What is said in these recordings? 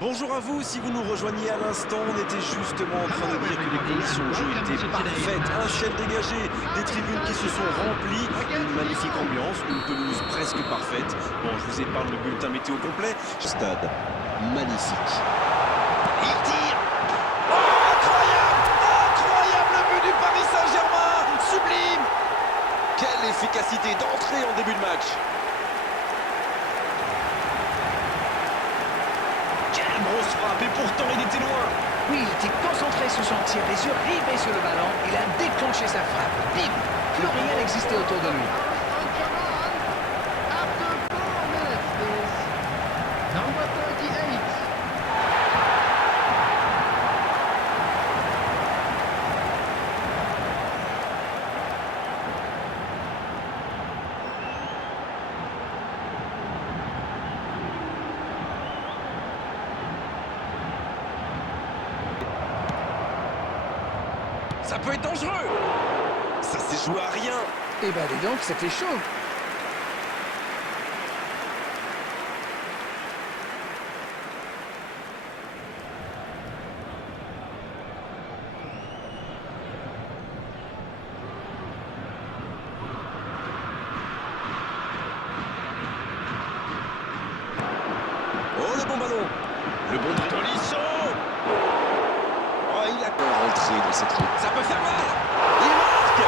Bonjour à vous, si vous nous rejoignez à l'instant, on était justement en train de dire que les conditions de jeu étaient parfaites, un ciel dégagé, des tribunes qui se sont remplies, une magnifique ambiance, une pelouse presque parfaite. Bon, je vous épargne le bulletin météo complet. Stade magnifique. Il tire. Oh, incroyable, incroyable le but du Paris Saint-Germain, sublime. Quelle efficacité d'entrée en début de match. Grosse frappe et pourtant il était loin. Oui, il était concentré sur son tir, les yeux rivés sur le ballon. Il a déclenché sa frappe. Bim! Plus rien n'existait autour de lui. Ça peut être dangereux. Ça s'est joué à rien. Eh ben dis donc, c'était chaud. Oh, le bon ballon. Le bon Tolisso. Oh, il a rentré dans cette route. Ça peut faire mal. Il marque.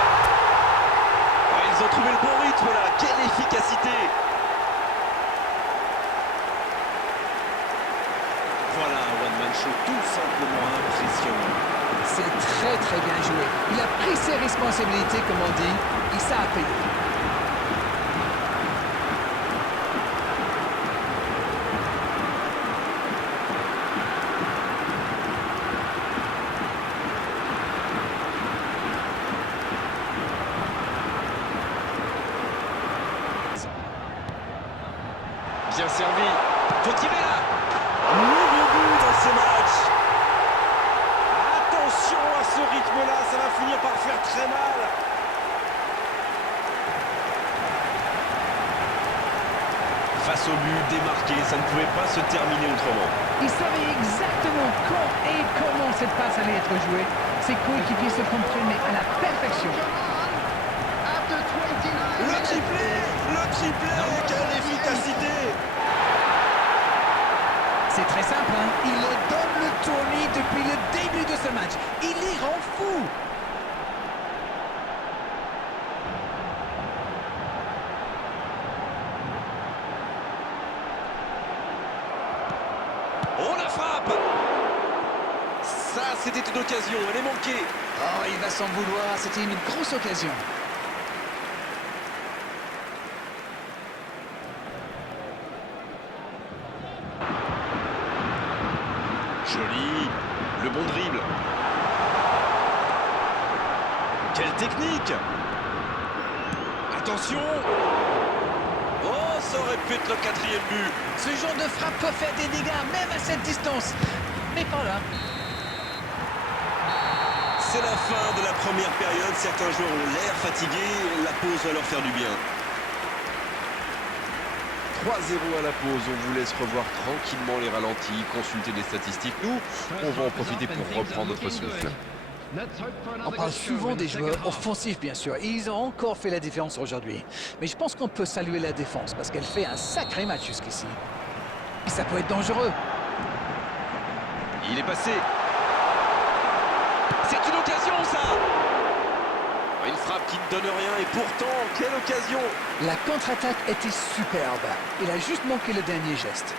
Oh, ils ont trouvé le bon rythme là. Quelle efficacité. Voilà un one-man show tout simplement impressionnant. C'est très bien joué. Il a pris ses responsabilités, comme on dit, et ça a payé. Bien servi. Faut tirer là. Nouveau but dans ce match. Attention à ce rythme-là, ça va finir par faire très mal. Face au but démarqué, ça ne pouvait pas se terminer autrement. Il savait exactement quand et comment cette passe allait être jouée. Ses coéquipiers se comprenaient à la perfection. Le triplé, quelle efficacité. C'est très simple, hein? Il le donne le tournis depuis le début de ce match. Il y rend fou. Oh, la frappe. Ça, c'était une occasion, elle est manquée. Oh, il va s'en vouloir. C'était une grosse occasion. Joli, le bon dribble. Quelle technique. Attention. Oh, ça aurait pu être le quatrième but. Ce genre de frappe peut faire des dégâts, même à cette distance. Mais pas là. C'est la fin de la première période. Certains joueurs ont l'air fatigués. La pause va leur faire du bien. 3-0 à la pause, on vous laisse revoir tranquillement les ralentis, consulter les statistiques. Nous, on va en profiter pour reprendre notre souffle. On parle souvent des joueurs offensifs, bien sûr. Et ils ont encore fait la différence aujourd'hui. Mais je pense qu'on peut saluer la défense parce qu'elle fait un sacré match jusqu'ici. Et ça peut être dangereux. Il est passé. C'est une occasion, ça. Une frappe qui ne donne rien et pourtant, quelle occasion. La contre-attaque était superbe. Il a juste manqué le dernier geste.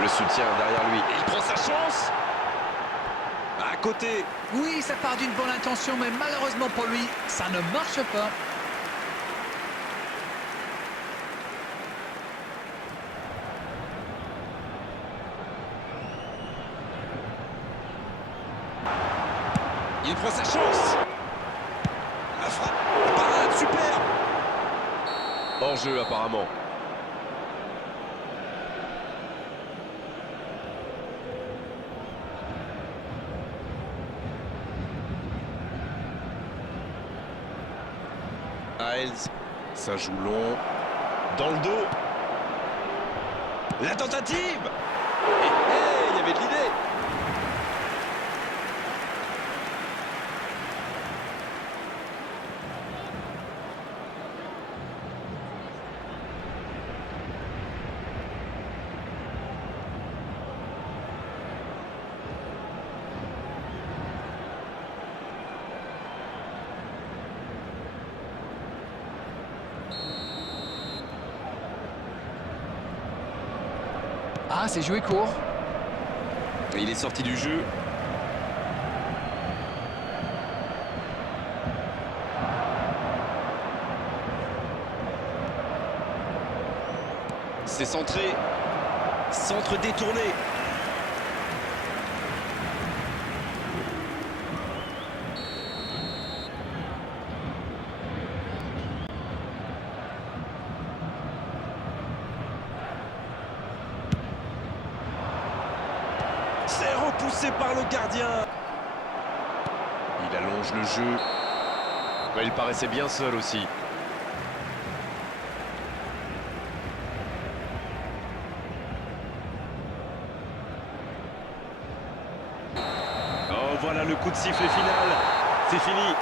Le soutien derrière lui. Et il prend sa chance. À côté. Oui, ça part d'une bonne intention, mais malheureusement pour lui, ça ne marche pas. Il prend sa chance. La frappe. La parade, super. Hors-jeu apparemment. Miles, ça joue long. Dans le dos. La tentative. Il y avait de l'idée. Ah, c'est joué court. Et il est sorti du jeu. C'est centré. Centre détourné. C'est repoussé par le gardien. Il allonge le jeu. Ouais, il paraissait bien seul aussi. Oh, voilà le coup de sifflet final. C'est fini.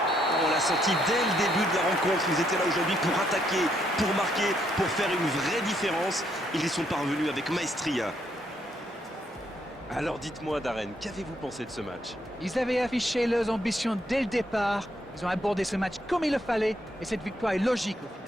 On l'a senti dès le début de la rencontre. Ils étaient là aujourd'hui pour attaquer, pour marquer, pour faire une vraie différence. Ils y sont parvenus avec maestria. Alors dites-moi, Darren, qu'avez-vous pensé de ce match? Ils avaient affiché leurs ambitions dès le départ. Ils ont abordé ce match comme il le fallait. Et cette victoire est logique au final.